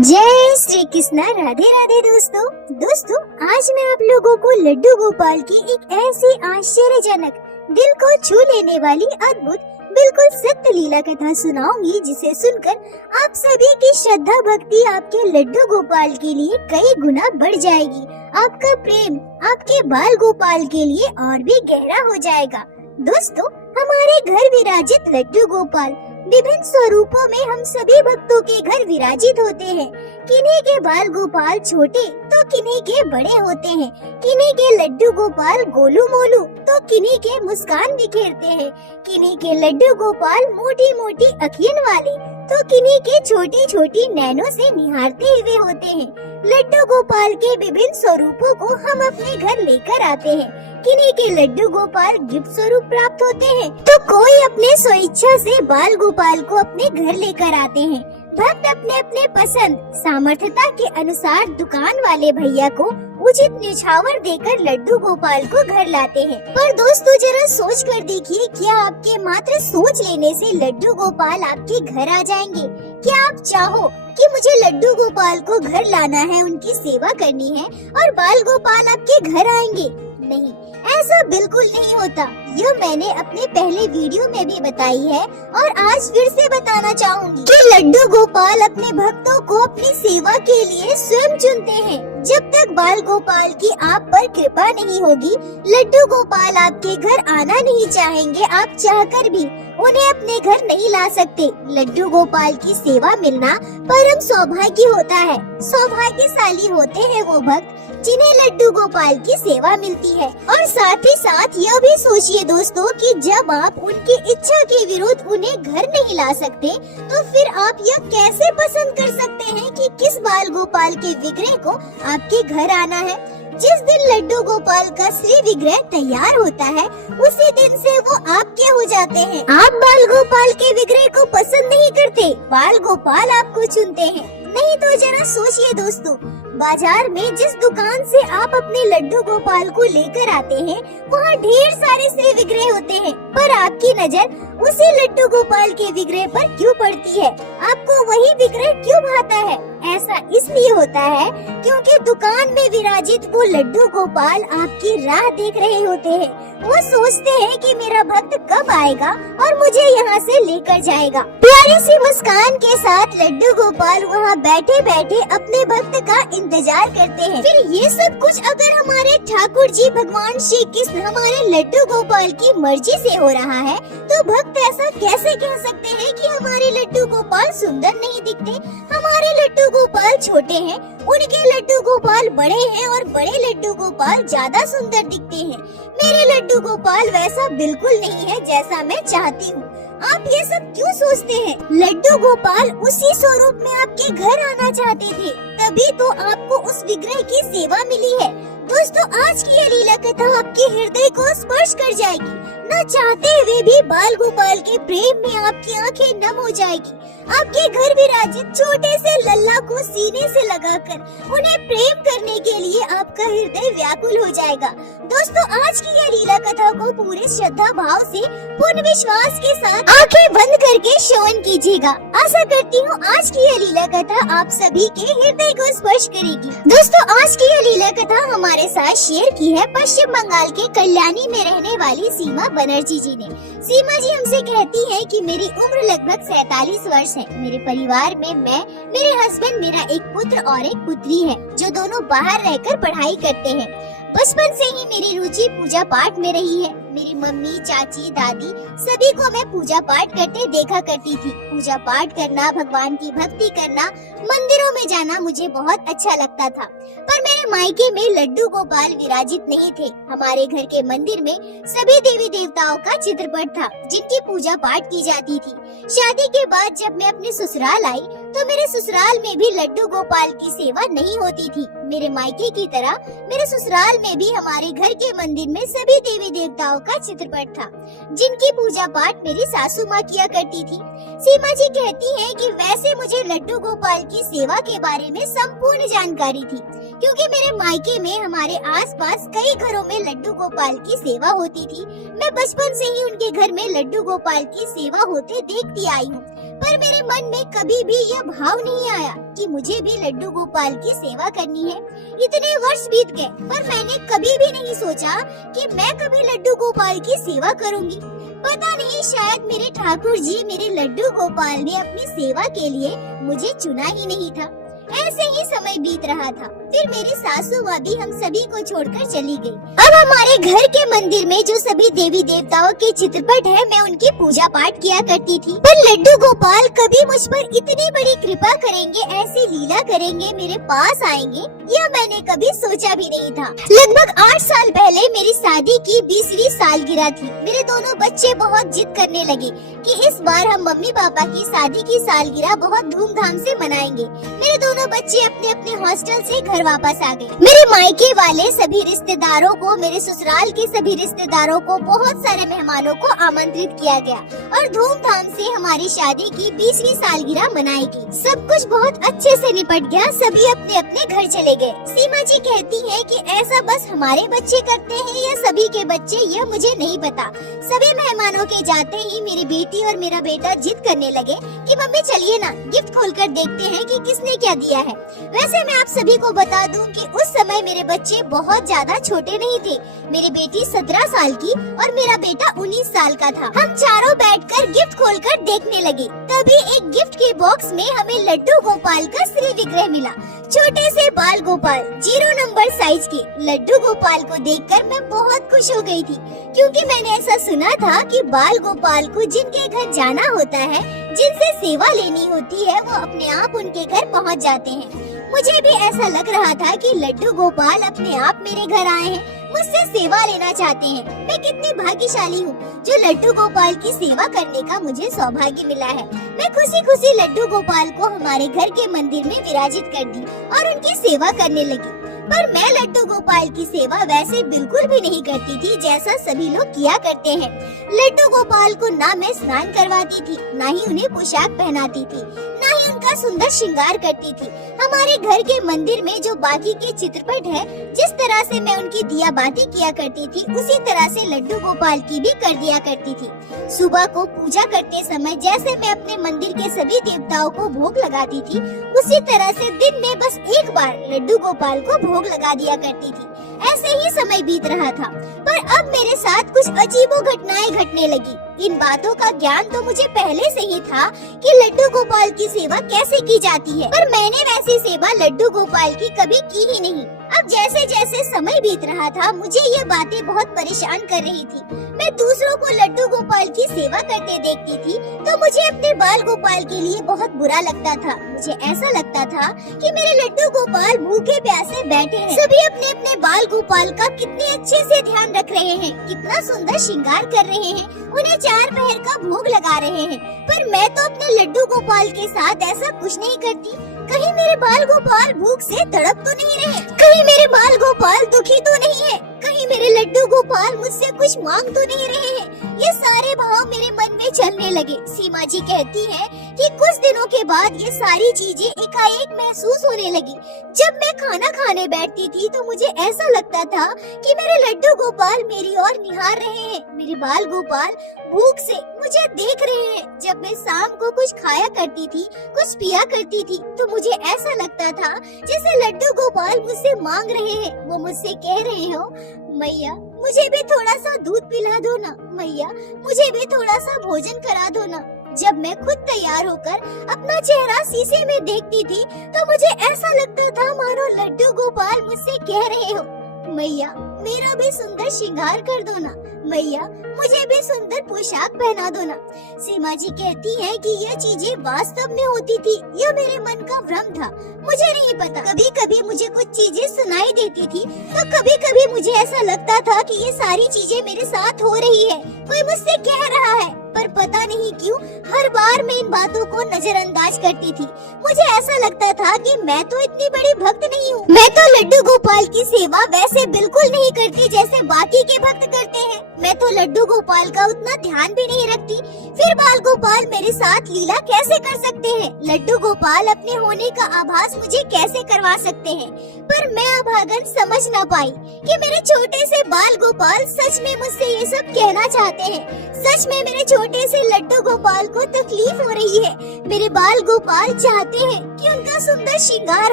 जय श्री कृष्णा। राधे राधे दोस्तों आज मैं आप लोगों को लड्डू गोपाल की एक ऐसी आश्चर्यजनक दिल को छू लेने वाली अद्भुत बिल्कुल सत्य लीला कथा सुनाऊंगी, जिसे सुनकर आप सभी की श्रद्धा भक्ति आपके लड्डू गोपाल के लिए कई गुना बढ़ जाएगी। आपका प्रेम आपके बाल गोपाल के लिए और भी गहरा हो जाएगा। दोस्तों, हमारे घर विराजित लड्डू गोपाल विभिन्न स्वरूपों में हम सभी भक्तों के घर विराजित होते हैं। किन्हीं के बाल गोपाल छोटे तो किन्हीं के बड़े होते हैं। किन्हीं के लड्डू गोपाल गोलू मोलू तो किन्हीं के मुस्कान बिखेरते हैं। किन्हीं के लड्डू गोपाल मोटी मोटी अखियन वाले तो किन्हीं के छोटी छोटी नैनों से निहारते हुए होते हैं। लड्डू गोपाल के विभिन्न स्वरूपों को हम अपने घर लेकर आते हैं। किन्हीं के लड्डू गोपाल गिफ्ट स्वरूप प्राप्त होते हैं तो कोई अपने स्वेच्छा से बाल गोपाल को अपने घर लेकर आते हैं। भक्त अपने अपने पसंद सामर्थ्यता के अनुसार दुकान वाले भैया को उचित न्यौछावर देकर लड्डू गोपाल को घर लाते हैं। पर दोस्तों, जरा सोच कर देखिए, क्या आपके मात्र सोच लेने से लड्डू गोपाल आपके घर आ जाएंगे? क्या आप चाहो कि मुझे लड्डू गोपाल को घर लाना है, उनकी सेवा करनी है और बाल गोपाल आपके घर आएंगे? नहीं, ऐसा बिल्कुल नहीं होता। यह मैंने अपने पहले वीडियो में भी बताई है और आज फिर से बताना चाहूंगी कि लड्डू गोपाल अपने भक्तों को अपनी सेवा के लिए स्वयं चुनते हैं। जब तक बाल गोपाल की आप पर कृपा नहीं होगी, लड्डू गोपाल आपके घर आना नहीं चाहेंगे। आप चाहकर भी उन्हें अपने घर नहीं ला सकते। लड्डू गोपाल की सेवा मिलना परम सौभाग्य होता है। सौभाग्यशाली होते हैं वो भक्त जिन्हें लड्डू गोपाल की सेवा मिलती है। और साथ ही साथ यह भी सोचिए दोस्तों कि जब आप उनकी इच्छा के विरुद्ध उन्हें घर नहीं ला सकते, तो फिर आप यह कैसे पसंद कर सकते हैं कि किस बाल गोपाल के विग्रह को आपके घर आना है? जिस दिन लड्डू गोपाल का श्री विग्रह तैयार होता है, उसी दिन से वो आपके हो जाते हैं। आप बाल गोपाल के विग्रह को पसंद नहीं करते, बाल गोपाल आपको चुनते हैं। नहीं तो जरा सोचिए दोस्तों, बाजार में जिस दुकान से आप अपने लड्डू गोपाल को लेकर आते हैं, वहाँ ढेर सारे श्री विग्रह होते हैं, पर आपकी नजर उसी लड्डू गोपाल के विग्रह पर क्यों पड़ती है? आपको वही विग्रह क्यों भाता है? ऐसा इसलिए होता है क्योंकि दुकान में विराजित वो लड्डू गोपाल आपकी राह देख रहे होते हैं। वो सोचते हैं कि मेरा भक्त कब आएगा और मुझे यहाँ से लेकर जाएगा। प्यारी सी मुस्कान के साथ लड्डू गोपाल वहाँ बैठे बैठे अपने भक्त का इंतजार करते हैं। फिर ये सब कुछ अगर हमारे ठाकुर जी भगवान श्री कृष्ण हमारे लड्डू गोपाल की मर्जी से हो रहा है, तो भक्त ऐसा कैसे कह सकते हैं कि हमारे लड्डू गोपाल सुंदर नहीं दिखते? हमारे लड्डू गोपाल छोटे हैं, उनके लड्डू गोपाल बड़े हैं और बड़े लड्डू गोपाल ज्यादा सुंदर दिखते हैं। मेरे लड्डू गोपाल वैसा बिल्कुल नहीं है जैसा मैं चाहती हूँ। आप ये सब क्यों सोचते हैं? लड्डू गोपाल उसी स्वरूप में आपके घर आना चाहते थे, तभी तो आपको उस विग्रह की सेवा मिली है। दोस्तों, आज की यह लीला कथा आपके हृदय को स्पर्श कर जाएगी। न चाहते हुए भी बाल गोपाल के प्रेम में आपकी आंखें नम हो जाएगी। आपके घर विराजित छोटे से लल्ला को सीने से लगाकर उन्हें प्रेम करने के लिए आपका हृदय व्याकुल हो जाएगा। दोस्तों, आज की यह लीला कथा को पूरे श्रद्धा भाव से पूर्ण विश्वास के साथ आंखें बंद करके श्रवण कीजिएगा। आशा करती हूँ आज की यह लीला कथा आप सभी के हृदय को स्पर्श करेगी। दोस्तों, आज की यह लीला कथा हमारे साथ शेयर की है पश्चिम बंगाल के कल्याणी में रहने वाली सीमा बनर्जी जी ने। सीमा जी हमसे कहती हैं कि मेरी उम्र लगभग 47 वर्ष है। मेरे परिवार में मैं, मेरे हस्बैंड, मेरा एक पुत्र और एक पुत्री है, जो दोनों बाहर रहकर पढ़ाई करते हैं। बचपन से ही मेरी रुचि पूजा पाठ में रही है। मेरी मम्मी, चाची, दादी सभी को मैं पूजा पाठ करते देखा करती थी। पूजा पाठ करना, भगवान की भक्ति करना, मंदिरों में जाना मुझे बहुत अच्छा लगता था। पर मेरे मायके में लड्डू गोपाल विराजित नहीं थे। हमारे घर के मंदिर में सभी देवी देवताओं का चित्रपट था, जिनकी पूजा पाठ की जाती थी। शादी के बाद जब मैं अपने ससुराल आई, तो मेरे ससुराल में भी लड्डू गोपाल की सेवा नहीं होती थी। मेरे मायके की तरह मेरे ससुराल में भी हमारे घर के मंदिर में सभी देवी देवताओं का चित्रपट था, जिनकी पूजा पाठ मेरी सासू माँ किया करती थी। सीमा जी कहती हैं कि वैसे मुझे लड्डू गोपाल की सेवा के बारे में संपूर्ण जानकारी थी, क्योंकि मेरे मायके में हमारे आसपास कई घरों में लड्डू गोपाल की सेवा होती थी। मैं बचपन से ही उनके घर में लड्डू गोपाल की सेवा होते देखती आई हूँ। पर मेरे मन में कभी भी यह भाव नहीं आया कि मुझे भी लड्डू गोपाल की सेवा करनी है। इतने वर्ष बीत गए पर मैंने कभी भी नहीं सोचा कि मैं कभी लड्डू गोपाल की सेवा करूंगी। पता नहीं, शायद मेरे ठाकुर जी मेरे लड्डू गोपाल ने अपनी सेवा के लिए मुझे चुना ही नहीं था। ऐसे ही समय बीत रहा था। फिर मेरी सासू माँ भी हम सभी को छोड़कर चली गई। अब हमारे घर के मंदिर में जो सभी देवी देवताओं के चित्रपट है, मैं उनकी पूजा पाठ किया करती थी। पर लड्डू गोपाल कभी मुझ पर इतनी बड़ी कृपा करेंगे, ऐसी लीला करेंगे, मेरे पास आएंगे, यह मैंने कभी सोचा भी नहीं था। लगभग 8 साल पहले मेरी शादी की 20वीं सालगिरह थी। मेरे दोनों बच्चे बहुत जिद करने लगे कि इस बार हम मम्मी पापा की शादी की सालगिरह बहुत धूमधाम से मनाएंगे। मेरे दोनों बच्चे अपने अपने हॉस्टल से घर वापस आ गए। मेरे मायके वाले सभी रिश्तेदारों को, मेरे ससुराल के सभी रिश्तेदारों को, बहुत सारे मेहमानों को आमंत्रित किया गया और धूमधाम से हमारी शादी की 20वीं सालगिरह मनाई गई। सब कुछ बहुत अच्छे से निपट गया। सभी अपने अपने घर चले गए। सीमा जी कहती है कि ऐसा बस हमारे बच्चे करते हैं या सभी के बच्चे, यह मुझे नहीं पता। सभी मेहमानों के जाते ही मेरी बेटी और मेरा बेटा जिद करने लगे कि मम्मी चलिए ना, गिफ्ट खोलकर देखते हैं कि किसने क्या दिया है। वैसे मैं आप सभी को बता दूं कि उस समय मेरे बच्चे बहुत ज्यादा छोटे नहीं थे। मेरी बेटी 17 साल की और मेरा बेटा 19 साल का था। हम चारों बैठकर गिफ्ट खोलकर देखने लगे। तभी एक गिफ्ट के बॉक्स में हमें लड्डू गोपाल का श्री विग्रह मिला। छोटे से बाल गोपाल 0 नंबर साइज के लड्डू गोपाल को देखकर मैं बहुत खुश हो गई थी, क्योंकि मैंने ऐसा सुना था कि बाल गोपाल को जिनके घर जाना होता है, जिनसे सेवा लेनी होती है, वो अपने आप उनके घर पहुंच जाते हैं। मुझे भी ऐसा लग रहा था कि लड्डू गोपाल अपने आप मेरे घर आए हैं, मुझसे सेवा लेना चाहते हैं। मैं कितनी भाग्यशाली हूँ जो लड्डू गोपाल की सेवा करने का मुझे सौभाग्य मिला है। मैं खुशी खुशी लड्डू गोपाल को हमारे घर के मंदिर में विराजित कर दी और उनकी सेवा करने लगी। पर मैं लड्डू गोपाल की सेवा वैसे बिल्कुल भी नहीं करती थी जैसा सभी लोग किया करते हैं। लड्डू गोपाल को ना मैं स्नान करवाती थी, ना ही उन्हें पोशाक पहनाती थी, ना ही उनका सुंदर श्रृंगार करती थी। हमारे घर के मंदिर में जो बाकी के चित्रपट है, जिस तरह से मैं उनकी दिया बाती किया करती थी, उसी तरह से लड्डू गोपाल की भी कर दिया करती थी। सुबह को पूजा करते समय जैसे मैं अपने मंदिर के सभी देवताओं को भोग लगाती थी, उसी तरह से दिन में बस एक बार लड्डू गोपाल को भोग लगा दिया करती थी। ऐसे ही समय बीत रहा था। पर अब मेरे साथ कुछ अजीबो घटनाएं घटने लगी। इन बातों का ज्ञान तो मुझे पहले से ही था कि लड्डू गोपाल की सेवा कैसे की जाती है, पर मैंने वैसी सेवा लड्डू गोपाल की कभी की ही नहीं। अब जैसे जैसे समय बीत रहा था, मुझे ये बातें बहुत परेशान कर रही थी। मैं दूसरों को लड्डू गोपाल की सेवा करते देखती थी तो मुझे अपने बाल गोपाल के लिए बहुत बुरा लगता था। मुझे ऐसा लगता था कि मेरे लड्डू गोपाल भूखे प्यासे बैठे हैं। सभी अपने अपने बाल गोपाल का कितने अच्छे से ध्यान रख रहे हैं, कितना सुंदर श्रृंगार कर रहे हैं, उन्हें 4 पहर का भोग लगा रहे हैं। पर मैं तो अपने लड्डू गोपाल के साथ ऐसा कुछ नहीं करती। कहीं मेरे बाल गोपाल भूख से तड़प तो नहीं रहे, कहीं मेरे बाल गोपाल दुखी तो नहीं है, कहीं मेरे लड्डू गोपाल मुझसे कुछ मांग तो नहीं रहे हैं। ये सारे भाव मेरे मन में चलने लगे। सीमा जी कहती है कि कुछ दिनों के बाद ये सारी चीजें एकाएक महसूस होने लगी। जब मैं खाना खाने बैठती थी तो मुझे ऐसा लगता था कि मेरे लड्डू गोपाल मेरी ओर निहार रहे हैं, मेरे बाल गोपाल भूख से मुझे देख रहे हैं। जब मैं शाम को कुछ खाया करती थी, कुछ पिया करती थी, तो मुझे ऐसा लगता था जैसे लड्डू गोपाल मुझसे मांग रहे हैं। वो मुझसे कह रहे हो, मैया मुझे भी थोड़ा सा दूध पिला दो ना, मैया मुझे भी थोड़ा सा भोजन करा दो ना। जब मैं खुद तैयार होकर अपना चेहरा शीशे में देखती थी तो मुझे ऐसा लगता था मानो लड्डू गोपाल मुझसे कह रहे हो, मैया मेरा भी सुंदर श्रृंगार कर दो ना, मैया मुझे भी सुंदर पोशाक पहना दो ना। सीमा जी कहती है कि यह चीजें वास्तव में होती थी या मेरे मन का भ्रम था, मुझे नहीं पता। कभी कभी मुझे कुछ चीजें सुनाई देती थी तो कभी कभी मुझे ऐसा लगता था कि ये सारी चीजें मेरे साथ हो रही है, कोई मुझसे कह रहा है। पर पता नहीं क्यों हर बार मैं इन बातों को नजरअंदाज करती थी। मुझे ऐसा लगता था कि मैं तो इतनी बड़ी भक्त नहीं हूँ। मैं तो लड्डू गोपाल की सेवा वैसे बिल्कुल नहीं करती जैसे बाकी के भक्त करते हैं। मैं तो लड्डू गोपाल का उतना ध्यान भी नहीं रखती। फिर बाल गोपाल मेरे साथ लीला कैसे कर सकते हैं? लड्डू गोपाल अपने होने का आभास मुझे कैसे करवा सकते हैं? पर मैं अभागन समझ ना पाई कि मेरे छोटे से बाल गोपाल सच में मुझसे ये सब कहना चाहते हैं। सच में मेरे छोटे छोटे से लड्डू गोपाल को तकलीफ हो रही है। मेरे बाल गोपाल चाहते हैं कि उनका सुंदर श्रृंगार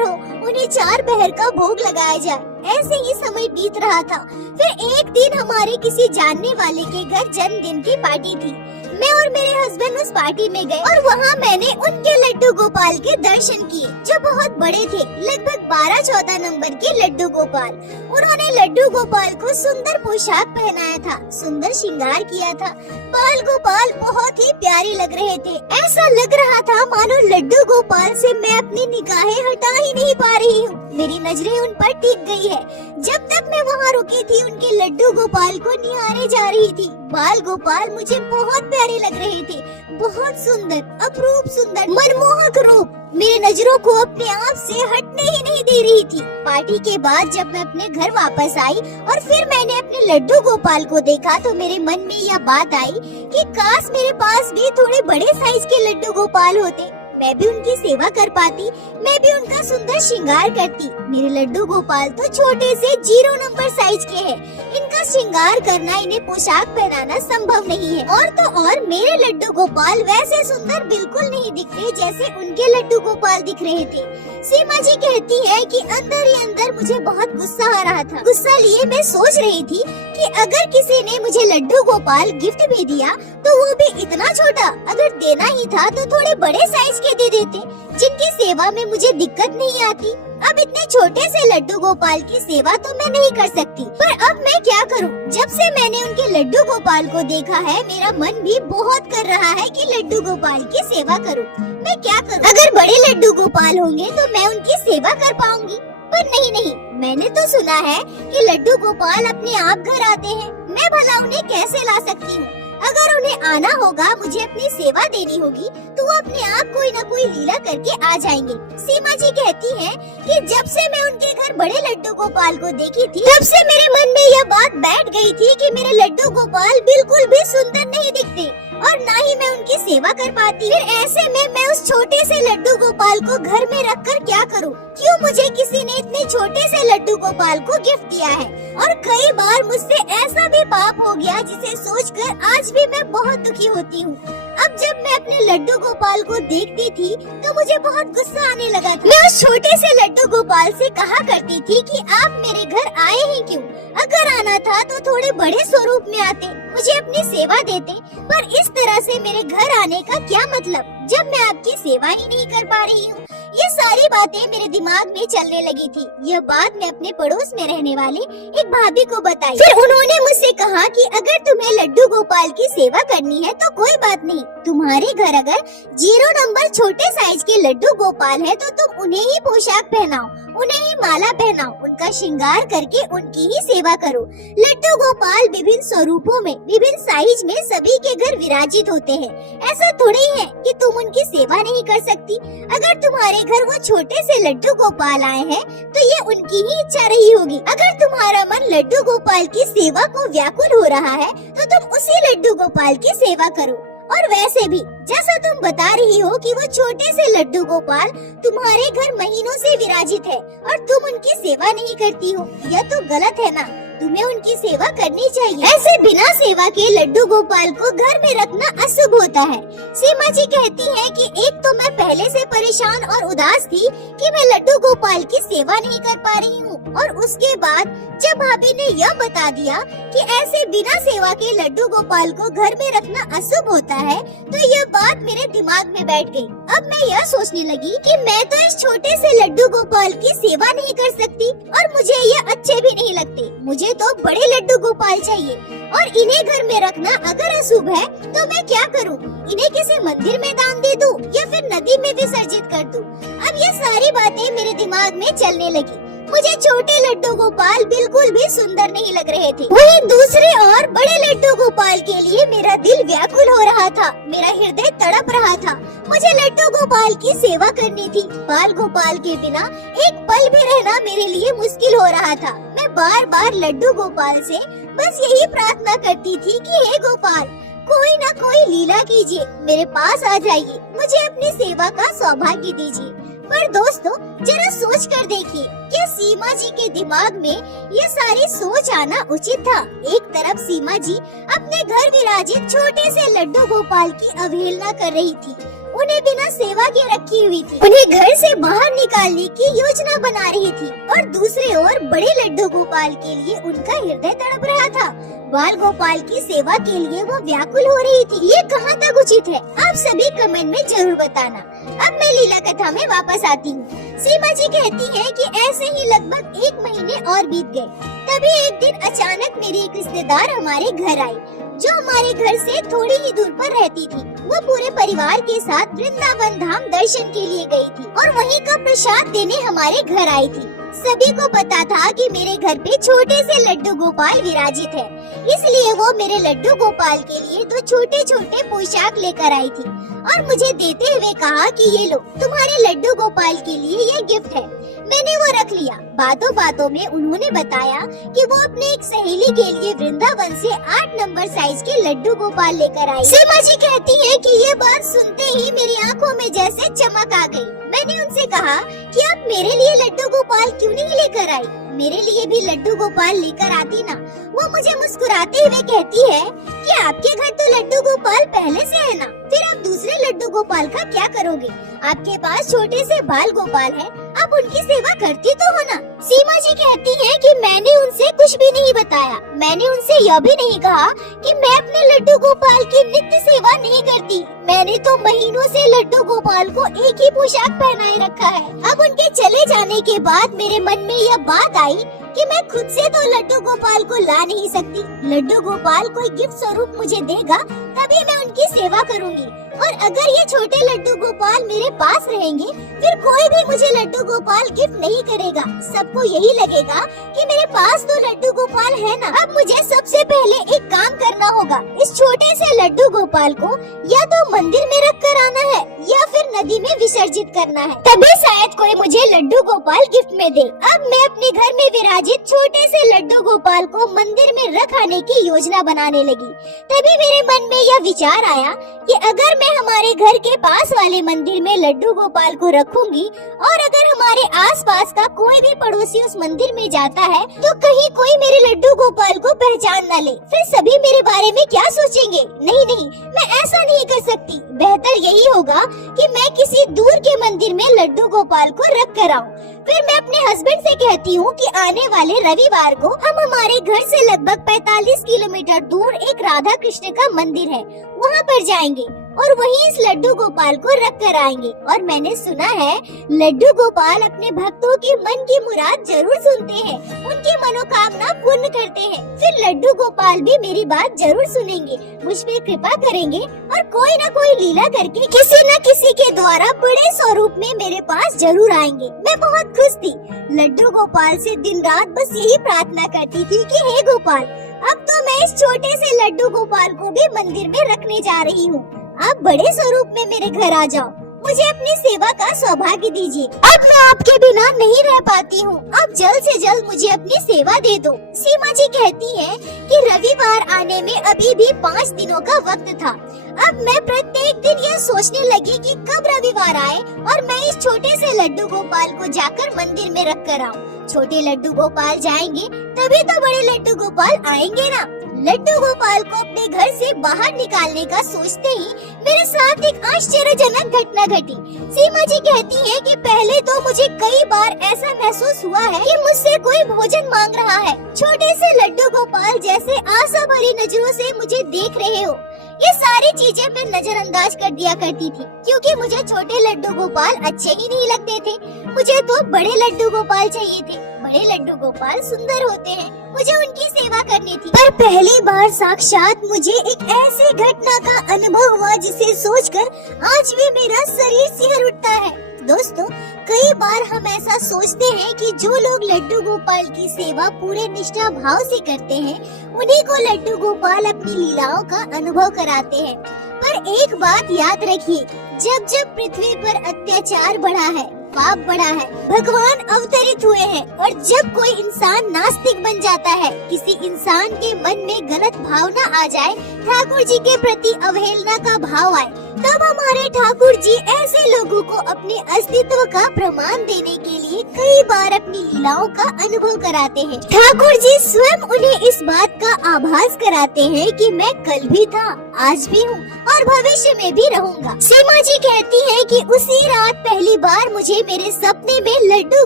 हो, उन्हें 4 पहर का भोग लगाया जाए। ऐसे ही समय बीत रहा था। फिर एक दिन हमारे किसी जानने वाले के घर जन्मदिन की पार्टी थी। मैं और मेरे हस्बैंड उस पार्टी में गए और वहाँ मैंने उनके लड्डू गोपाल के दर्शन किए, जो बहुत बड़े थे, लगभग 12-14 नंबर के लड्डू गोपाल। उन्होंने लड्डू गोपाल को सुंदर पोशाक पहनाया था, सुंदर श्रृंगार किया था। बाल गोपाल बहुत ही प्यारे लग रहे थे। ऐसा लग रहा था मानो लड्डू गोपाल से मैं अपनी निगाहें हटा ही नहीं पा रही हूँ। मेरी नजरें उन पर टिक गई है। जब तक मैं वहाँ रुकी थी, उनके लड्डू गोपाल को निहारे जा रही थी। बाल गोपाल मुझे बहुत प्यारे लग रहे थे, बहुत सुंदर, अपरूप सुंदर, मनमोहक रूप मेरी नजरों को अपने आप से हटने ही नहीं दे रही थी। पार्टी के बाद जब मैं अपने घर वापस आई और फिर मैंने अपने लड्डू गोपाल को देखा, तो मेरे मन में यह बात आई कि काश मेरे पास भी थोड़े बड़े साइज के लड्डू गोपाल होते, मैं भी उनकी सेवा कर पाती, मैं भी उनका सुंदर श्रृंगार करती। मेरे लड्डू गोपाल तो छोटे से 0 नंबर साइज के हैं। इनका श्रृंगार करना, इन्हें पोशाक पहनाना संभव नहीं है। और तो और मेरे लड्डू गोपाल वैसे सुंदर बिल्कुल नहीं दिखते जैसे उनके लड्डू गोपाल दिख रहे थे। सीमा जी कहती है कि अंदर ही अंदर मुझे बहुत गुस्सा आ रहा था। गुस्सा लिए मैं सोच रही थी कि अगर किसी ने मुझे लड्डू गोपाल गिफ्ट भी दिया तो वो भी इतना छोटा, अगर देना ही था तो थोड़े बड़े साइज के दे देते, जिनकी सेवा में मुझे दिक्कत नहीं आती। अब इतने छोटे से लड्डू गोपाल की सेवा तो मैं नहीं कर सकती, पर अब मैं क्या करूं? जब से मैंने उनके लड्डू गोपाल को देखा है, मेरा मन भी बहुत कर रहा है कि लड्डू गोपाल की सेवा करूं। मैं क्या करूं? अगर बड़े लड्डू गोपाल होंगे तो मैं उनकी सेवा कर पाऊंगी, पर नहीं, मैंने तो सुना है कि लड्डू गोपाल अपने आप घर आते हैं। मैं भला उन्हें कैसे ला सकती हूँ? अगर उन्हें आना होगा, मुझे अपनी सेवा देनी होगी, तो वो अपने आप कोई न कोई लीला करके आ जाएंगे। सीमा जी कहती हैं कि जब से मैं उनके घर बड़े लड्डू गोपाल को देखी थी, तब से मेरे मन में यह बात बैठ गई थी कि मेरे लड्डू गोपाल बिल्कुल भी सुंदर नहीं दिखते और ना ही मैं उनकी सेवा कर पाती। फिर ऐसे में मैं उस छोटे से लड्डू गोपाल को घर में रखकर क्या करूं? क्यों मुझे किसी ने इतने छोटे से लड्डू गोपाल को गिफ्ट दिया है? और कई बार मुझसे ऐसा भी पाप हो गया जिसे सोचकर आज भी मैं बहुत दुखी होती हूँ। अब जब मैं अपने लड्डू गोपाल को देखती थी तो मुझे बहुत गुस्सा आने लगा था। मैं उस छोटे से लड्डू गोपाल से कहा करती थी कि आप मेरे घर आए ही क्यों? अगर आना था तो थोड़े बड़े स्वरूप में आते, मुझे अपनी सेवा देते, पर इस तरह से मेरे घर आने का क्या मतलब जब मैं आपकी सेवा ही नहीं कर पा रही हूँ? ये सारी बातें मेरे दिमाग में चलने लगी थी। यह बात मैं अपने पड़ोस में रहने वाली एक भाभी को बताई। फिर उन्होंने मुझसे कहा कि अगर तुम्हें लड्डू गोपाल की सेवा करनी है तो कोई बात नहीं, तुम्हारे घर अगर 0 नंबर छोटे साइज के लड्डू गोपाल है तो तुम उन्हें ही पोशाक पहनाओ, उन्हें ही माला पहनाओ, उनका श्रृंगार करके उनकी ही सेवा करो। लड्डू गोपाल विभिन्न स्वरूपों में, विभिन्न साइज में सभी के घर विराजित होते हैं। ऐसा थोड़ी है कि तुम उनकी सेवा नहीं कर सकती। अगर तुम्हारे घर वो छोटे से लड्डू गोपाल आए हैं तो ये उनकी ही इच्छा रही होगी। अगर तुम्हारा मन लड्डू गोपाल की सेवा को व्याकुल हो रहा है तो तुम उसी लड्डू गोपाल की सेवा करो। और वैसे भी जैसा तुम बता रही हो कि वो छोटे से लड्डू गोपाल तुम्हारे घर महीनों से विराजित है और तुम उनकी सेवा नहीं करती हो, यह तो गलत है ना? तुम्हें उनकी सेवा करनी चाहिए। ऐसे बिना सेवा के लड्डू गोपाल को घर में रखना अशुभ होता है। सीमा जी कहती हैं कि एक तो मैं पहले से परेशान और उदास थी कि मैं लड्डू गोपाल की सेवा नहीं कर पा रही हूँ, और उसके बाद जब भाभी ने यह बता दिया कि ऐसे बिना सेवा के लड्डू गोपाल को घर में रखना अशुभ होता है, तो यह बात मेरे दिमाग में बैठ गई। अब मैं यह सोचने लगी कि मैं तो इस छोटे से लड्डू गोपाल की सेवा नहीं कर सकती और मुझे ये अच्छे भी नहीं लगते। मुझे तो बड़े लड्डू गोपाल चाहिए, और इन्हें घर में रखना अगर अशुभ है तो मैं क्या करूं? इन्हें किसी मंदिर में दान दे दूं या फिर नदी में विसर्जित कर दूं? अब ये सारी बातें मेरे दिमाग में चलने लगी। मुझे छोटे लड्डू गोपाल बिल्कुल भी सुंदर नहीं लग रहे थे। वहीं दूसरे और बड़े लड्डू गोपाल के लिए मेरा दिल व्याकुल हो रहा था, मेरा हृदय तड़प रहा था। मुझे लड्डू गोपाल की सेवा करनी थी। बाल गोपाल के बिना एक पल भी रहना मेरे लिए मुश्किल हो रहा था। मैं बार बार लड्डू गोपाल से बस यही प्रार्थना करती थी कि हे गोपाल, कोई ना कोई लीला कीजिए, मेरे पास आ जाइए, मुझे अपनी सेवा का सौभाग्य दीजिए। पर दोस्तों, जरा सोच कर देखिए, क्या सीमा सीमा जी के दिमाग में ये सारी सोच आना उचित था। एक तरफ सीमा जी अपने घर विराजित छोटे से लड्डू गोपाल की अवहेलना कर रही थी, उन्हें बिना सेवा के रखी हुई थी, उन्हें घर से बाहर निकालने की योजना बना रही थी, और दूसरे ओर बड़े लड्डू गोपाल के लिए उनका हृदय तड़प रहा था। बाल गोपाल की सेवा के लिए वो व्याकुल हो रही थी। ये कहाँ तक उचित है, आप सभी कमेंट में जरूर बताना। अब मैं लीला कथा में वापस आती हूँ। सीमा जी कहती हैं कि ऐसे ही लगभग 1 महीने और बीत गए। तभी एक दिन अचानक मेरी एक रिश्तेदार हमारे घर आई, जो हमारे घर से थोड़ी ही दूर पर रहती थी। वो पूरे परिवार के साथ वृंदावन धाम दर्शन के लिए गई थी और वहीं का प्रसाद देने हमारे घर आई थी। सभी को पता था कि मेरे घर पे छोटे से लड्डू गोपाल विराजित है, इसलिए वो मेरे लड्डू गोपाल के लिए 2 छोटे छोटे पोशाक लेकर आई थी और मुझे देते हुए कहा कि ये लो, तुम्हारे लड्डू गोपाल के लिए ये गिफ्ट है। मैंने वो रख लिया। बातों बातों में उन्होंने बताया कि वो अपने एक सहेली के लिए वृंदावन से 8 नंबर साइज के लड्डू गोपाल लेकर आई। सीमा जी कहती है कि ये बात सुनते ही मेरी आंखों में जैसे चमक आ गई। मैंने उनसे कहा कि आप मेरे लिए लड्डू गोपाल क्यों नहीं लेकर आई, मेरे लिए भी लड्डू गोपाल लेकर आती ना। वो मुझे मुस्कुराते हुए कहती है कि आपके घर तो लड्डू गोपाल पहले से है ना, फिर आप दूसरे लड्डू गोपाल का क्या करोगे? आपके पास छोटे से बाल गोपाल है, आप उनकी सेवा करती तो हो ना। सीमा जी कहती हैं कि मैंने उनसे कुछ भी नहीं बताया। मैंने उनसे यह भी नहीं कहा कि मैं अपने लड्डू गोपाल की नित्य सेवा नहीं करती। मैंने तो महीनों से लड्डू गोपाल को एक ही पोशाक पहनाए रखा है। अब उनके चले जाने के बाद मेरे मन में यह बात आई कि मैं खुद से तो लड्डू गोपाल को ला नहीं सकती। लड्डू गोपाल कोई गिफ्ट स्वरूप मुझे देगा तभी मैं उनकी सेवा करूंगी, और अगर ये छोटे लड्डू गोपाल मेरे पास रहेंगे फिर कोई भी मुझे लड्डू गोपाल गिफ्ट नहीं करेगा। सबको यही लगेगा कि मेरे पास तो लड्डू गोपाल है ना। अब मुझे सबसे पहले एक काम करना होगा, इस छोटे से लड्डू गोपाल को या तो मंदिर में रख कर आना है या फिर नदी में विसर्जित करना है, तभी शायद कोई मुझे लड्डू गोपाल गिफ्ट में दे। अब मैं अपने घर में विराजित छोटे से लड्डू गोपाल को मंदिर में रख आने की योजना बनाने लगी। तभी मेरे मन में यह विचार आया कि अगर मैं हमारे घर के पास वाले मंदिर में लड्डू गोपाल को रखूंगी और अगर हमारे आसपास का कोई भी पड़ोसी उस मंदिर में जाता है तो कहीं कोई मेरे लड्डू गोपाल को पहचान न ले, फिर सभी मेरे बारे में क्या सोचेंगे। नहीं, मैं ऐसा नहीं कर सकती। बेहतर यही होगा कि मैं किसी दूर के मंदिर में लड्डू गोपाल को रख कर आऊँ। फिर मैं अपने हस्बैंड से कहती हूँ कि आने वाले रविवार को हम हमारे घर से लगभग 45 किलोमीटर दूर एक राधा कृष्ण का मंदिर है, वहाँ पर जाएंगे और वहीं इस लड्डू गोपाल को रख कर आएंगे। और मैंने सुना है लड्डू गोपाल अपने भक्तों की मन की मुराद जरूर सुनते हैं, उनकी मनोकामना पूर्ण करते हैं। फिर लड्डू गोपाल भी मेरी बात जरूर सुनेंगे, मुझ पे कृपा करेंगे और कोई न कोई लीला करके किसी न किसी के द्वारा बड़े स्वरूप में मेरे पास जरूर आएंगे। मैं बहुत खुश थी। लड्डू गोपाल से दिन रात बस यही प्रार्थना करती थी कि हे गोपाल, अब तो मैं इस छोटे से लड्डू गोपाल को भी मंदिर में रखने जा रही हूँ। आप बड़े स्वरूप में मेरे घर आ जाओ, मुझे अपनी सेवा का सौभाग्य दीजिए। अब मैं आपके बिना नहीं रह पाती हूँ, आप जल्द से जल्द मुझे अपनी सेवा दे दो। सीमा जी कहती हैं कि रविवार आने में अभी भी 5 दिनों का वक्त था। अब मैं प्रत्येक दिन यह सोचने लगी कि कब रविवार आए और मैं इस छोटे से लड्डू गोपाल को जाकर मंदिर में रख कर आऊँ। छोटे लड्डू गोपाल जाएंगे तभी तो बड़े लड्डू गोपाल आएंगे ना। लड्डू गोपाल को अपने घर से बाहर निकालने का सोचते ही मेरे साथ एक आश्चर्यजनक घटना घटी। सीमा जी कहती है कि पहले तो मुझे कई बार ऐसा महसूस हुआ है कि मुझसे कोई भोजन मांग रहा है। छोटे से लड्डू गोपाल जैसे आशा भरी नजरों से मुझे देख रहे हो। ये सारी चीजें मैं नजरअंदाज कर दिया करती थी, क्योंकि मुझे छोटे लड्डू गोपाल अच्छे ही नहीं लगते थे। मुझे तो बड़े लड्डू गोपाल चाहिए थे। बड़े लड्डू गोपाल सुंदर होते हैं, मुझे उनकी सेवा करनी थी। पर पहली बार साक्षात मुझे एक ऐसी घटना का अनुभव हुआ जिसे सोचकर आज भी मेरा शरीर सिहर उठता है। दोस्तों, कई बार हम ऐसा सोचते हैं कि जो लोग लड्डू गोपाल की सेवा पूरे निष्ठा भाव से करते हैं, उन्हीं को लड्डू गोपाल अपनी लीलाओं का अनुभव कराते हैं। पर एक बात याद रखिए, जब जब पृथ्वी पर अत्याचार बढ़ा है, पाप बढ़ा है, भगवान अवतरित हुए हैं, और जब कोई इंसान नास्तिक बन जाता है, किसी इंसान के मन में गलत भावना आ जाए, ठाकुर जी के प्रति अवहेलना का भाव आए, तब हमारे ठाकुर जी ऐसे लोगों को अपने अस्तित्व का प्रमाण देने के लिए कई पहली बार अपनी लीलाओं का अनुभव कराते हैं। ठाकुर जी स्वयं उन्हें इस बात का आभास कराते हैं कि मैं कल भी था, आज भी हूँ और भविष्य में भी रहूंगा। सीमा जी कहती हैं कि उसी रात पहली बार मुझे मेरे सपने में लड्डू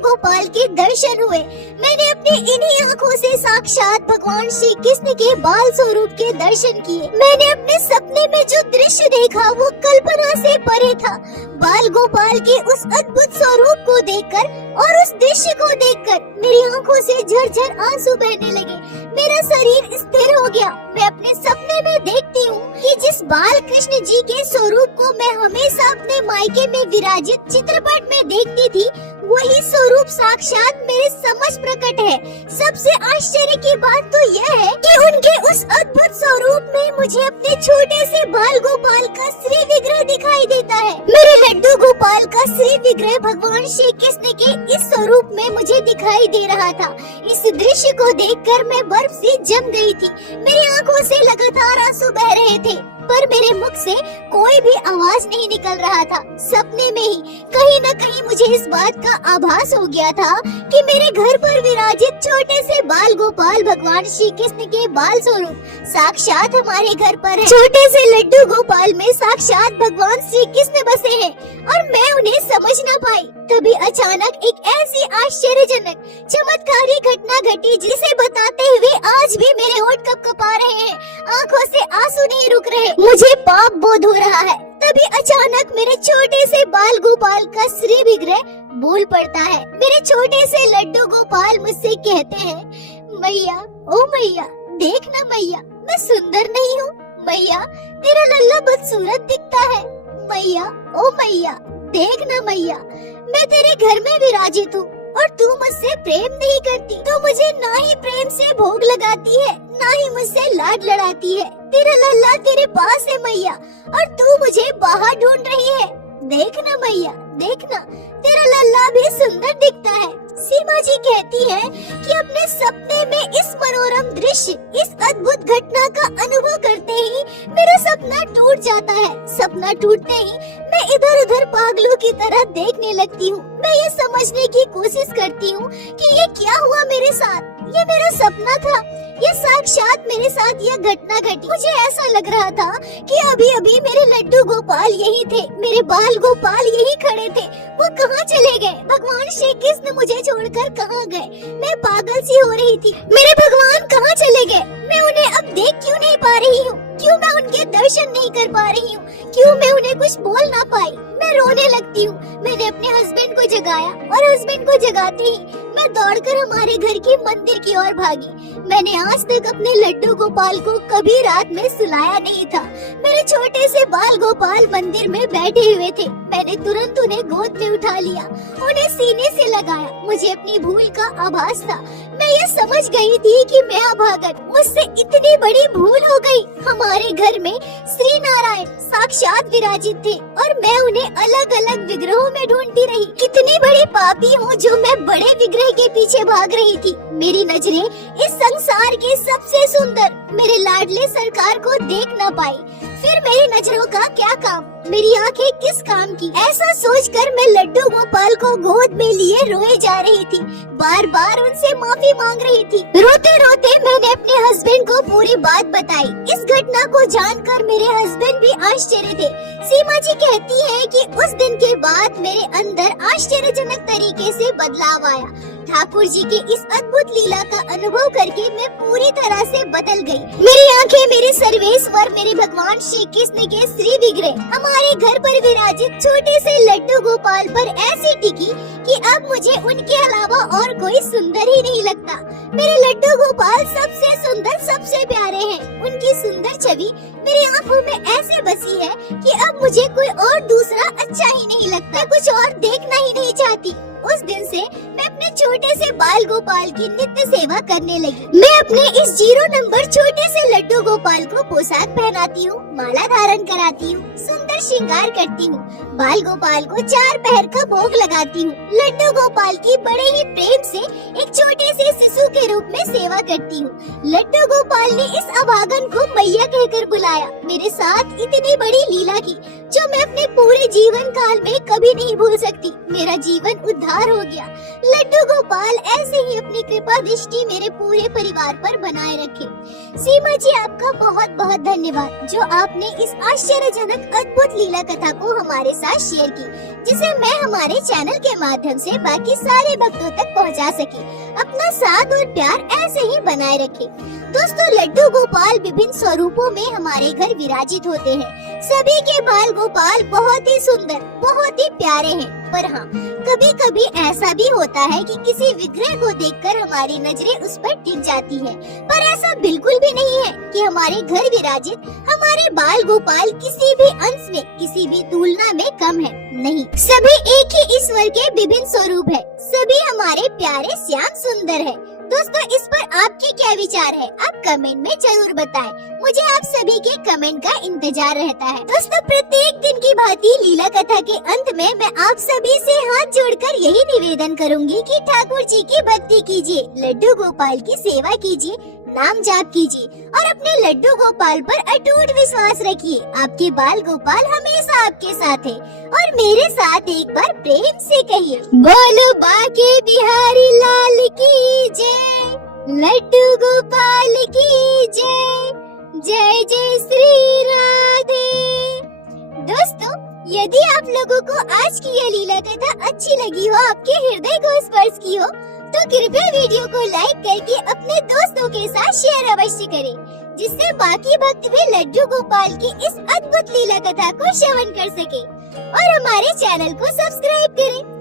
गोपाल के दर्शन हुए। मैंने अपने इन्हीं आँखों से साक्षात भगवान श्री कृष्ण के बाल स्वरूप के दर्शन किए। मैंने अपने सपने में जो दृश्य देखा वो कल्पना से परे था। बाल गोपाल के उस अद्भुत स्वरूप को देखकर और उस दृश्य को देखकर मेरी आंखों से झरझर आंसू बहने लगे। मेरा शरीर स्थिर हो गया। मैं अपने सपने में देखती हूँ कि जिस बाल कृष्ण जी के स्वरूप को मैं हमेशा अपने मायके में विराजित चित्रपट में देखती थी, वही स्वरूप साक्षात मेरे समक्ष प्रकट है। सबसे आश्चर्य की बात तो यह है कि उनके उस अद्भुत स्वरूप में मुझे अपने छोटे से बाल गोपाल का श्री विग्रह दिखाई देता है। मेरे लड्डू गोपाल का श्री विग्रह भगवान श्री कृष्ण के इस स्वरूप में मुझे दिखाई दे रहा था। इस दृश्य को देखकर मैं बर्फ से जम गई थी। मेरी आंखों से लगातार आंसू बह रहे थे, पर मेरे मुख से कोई भी आवाज नहीं निकल रहा था। सपने में ही कहीं न कहीं मुझे इस बात का आभास हो गया था कि मेरे घर पर विराजित छोटे से बाल गोपाल भगवान श्री कृष्ण के बाल स्वरूप साक्षात हमारे घर पर है। छोटे से लड्डू गोपाल में साक्षात भगवान श्री कृष्ण बसे हैं और मैं उन्हें समझ न पाई। तभी अचानक एक ऐसी आश्चर्यजनक चमत्कारी घटना घटी जिसे बताते हुए आज भी मेरे होंठ कपकपा रहे हैं, आंखों से आंसू नहीं रुक रहे। मुझे पाप बोध हो रहा है। तभी अचानक मेरे छोटे से बाल गोपाल का श्री विग्रह बोल पड़ता है। मेरे छोटे से लड्डू गोपाल मुझसे कहते हैं, मैया, ओ मैया, देखना मैया, मैं सुंदर नहीं हूँ? मैया, तेरा लल्ला बदसूरत दिखता है। मैया, ओ मैया, देखना मैया, मैं तेरे घर में विराजित हूँ और तू मुझसे प्रेम नहीं करती। तू मुझे ना ही प्रेम से भोग लगाती है, ना ही मुझसे लाड लड़ाती है। तेरा लल्ला तेरे पास है मैया और तू मुझे बाहर ढूंढ रही है। देखना मैया, देखना, तेरा लल्ला भी सुंदर दिखता है। सीमा जी कहती है कि अपने सपने में इस मनोरम दृश्य, इस अद्भुत घटना का अनुभव करते ही मेरा सपना टूट जाता है। सपना टूटते ही मैं इधर उधर पागलों की तरह देखने लगती हूँ। मैं ये समझने की कोशिश करती हूँ कि ये क्या हुआ मेरे साथ। ये मेरा सपना था, ये साक्षात मेरे साथ यह घटना घटी। मुझे ऐसा लग रहा था कि अभी अभी मेरे लड्डू गोपाल यही थे, मेरे बाल गोपाल यही खड़े थे। वो कहाँ चले गए? भगवान श्री कृष्ण मुझे छोड़कर कहाँ गए? मैं पागल सी हो रही थी। मेरे भगवान कहाँ चले गए? मैं उन्हें अब देख क्यों नहीं पा रही हूँ? क्यों मैं उनके दर्शन नहीं कर पा रही हूँ? क्यों मैं उन्हें कुछ बोल ना पाई? मैं रोने लगती हूँ। मैंने अपने हस्बैंड को जगाया और हस्बैंड को जगाते ही मैं दौड़कर हमारे घर के मंदिर की ओर भागी। मैंने आज तक अपने लड्डू गोपाल को कभी रात में सुलाया नहीं था। मेरे छोटे से बाल गोपाल मंदिर में बैठे हुए थे। मैंने तुरंत उन्हें गोद में उठा लिया, उन्हें सीने से लगाया। मुझे अपनी भूल का आभास था। मैं ये समझ गई थी कि मैं अभागन, मुझसे इतनी बड़ी भूल हो गई। हमारे घर में श्री नारायण साक्षात विराजित थे और मैं उन्हें अलग अलग विग्रहों में ढूंढती रही। कितनी बड़ी पापी हूँ जो मैं बड़े विग्रह के पीछे भाग रही थी। मेरी नजरें इस संसार के सबसे सुंदर मेरे लाडले सरकार को देख न पाई। फिर मेरी नजरों का क्या काम, मेरी आंखें किस काम की? ऐसा सोचकर मैं लड्डू गोपाल को गोद में लिए रोए जा रही थी, बार बार उनसे माफी मांग रही थी। रोते रोते मैंने अपने हस्बैंड को पूरी बात बताई। इस घटना को जानकर मेरे हस्बैंड भी आश्चर्य थे। सीमा जी कहती है कि उस दिन के बाद मेरे अंदर आश्चर्यजनक तरीके से बदलाव आया। ठाकुर जी की इस अद्भुत लीला का अनुभव करके मैं पूरी तरह से बदल गई। मेरी आंखें मेरे सर्वेश्वर, मेरे भगवान श्री कृष्ण के श्री विग्रह, हमारे घर पर विराजित छोटे से लड्डू गोपाल पर ऐसी टिकी कि अब मुझे उनके अलावा और कोई सुंदर ही नहीं लगता। मेरे लड्डू गोपाल सबसे सुंदर, सबसे प्यारे हैं। उनकी सुंदर छवि मेरी आंखों में ऐसे बसी है कि अब मुझे कोई और दूसरा अच्छा ही नहीं लगता। कुछ और देखना ही नहीं चाहती। उस दिन से मैं अपने छोटे से बाल गोपाल की नित्य सेवा करने लगी। मैं अपने इस 0 नंबर छोटे से लड्डू गोपाल को पोशाक पहनाती हूँ, माला धारण कराती हूँ, सुंदर श्रृंगार करती हूँ। बाल गोपाल को 4 पहर का भोग लगाती हूँ। लड्डू गोपाल की बड़े ही प्रेम से एक छोटे से शिशु के रूप में सेवा करती हूँ। लड्डू गोपाल ने इस अभागन को मैया कहकर बुलाया, मेरे साथ इतनी बड़ी लीला की जो मैं अपने पूरे जीवन काल में कभी नहीं भूल सकती। मेरा जीवन उद्धार हो गया। लड्डू गोपाल ऐसे ही अपनी कृपा दृष्टि मेरे पूरे परिवार पर बनाए रखे। सीमा जी, आपका बहुत बहुत धन्यवाद जो आपने इस आश्चर्यजनक अद्भुत लीला कथा को हमारे साथ शेयर की, जिसे मैं हमारे चैनल के माध्यम से बाकी सारे भक्तों तक पहुंचा सकी। अपना साथ और प्यार ऐसे ही बनाए रखे। दोस्तों, लड्डू गोपाल विभिन्न स्वरूपों में हमारे घर विराजित होते हैं। सभी के बाल गोपाल बहुत ही सुंदर, बहुत ही प्यारे हैं। पर हाँ, कभी कभी ऐसा भी होता है कि किसी विग्रह को देखकर हमारी नजरें उस पर टिक जाती है। पर ऐसा बिल्कुल भी नहीं है कि हमारे घर विराजित हमारे बाल गोपाल किसी भी अंश में, किसी भी तुलना में कम है। नहीं, सभी एक ही ईश्वर के विभिन्न स्वरूप है। सभी हमारे प्यारे श्याम सुंदर है। दोस्तों, इस पर आपके क्या विचार है? आप कमेंट में जरूर बताएं। मुझे आप सभी के कमेंट का इंतजार रहता है। दोस्तों, प्रत्येक दिन की भांति लीला कथा के अंत में मैं आप सभी से हाथ जोड़कर यही निवेदन करूंगी कि ठाकुर जी की भक्ति कीजिए, लड्डू गोपाल की सेवा कीजिए, नाम जाप कीजिए और अपने लड्डू गोपाल पर अटूट विश्वास रखिए। आपके बाल गोपाल हमेशा आपके साथ है। और मेरे साथ एक बार प्रेम से कहिए, बोलो बाके बिहारी लाल की जय, लड्डू गोपाल की जय, जय जय श्री राधे। दोस्तों, यदि आप लोगों को आज की यह लीला कथा अच्छी लगी हो, आपके हृदय को स्पर्श की हो, तो कृपया वीडियो को लाइक करके अपने दोस्तों के साथ शेयर अवश्य करें, जिससे बाकी भक्त भी लड्डू गोपाल की इस अद्भुत लीला कथा को श्रवण कर सके और हमारे चैनल को सब्सक्राइब करें।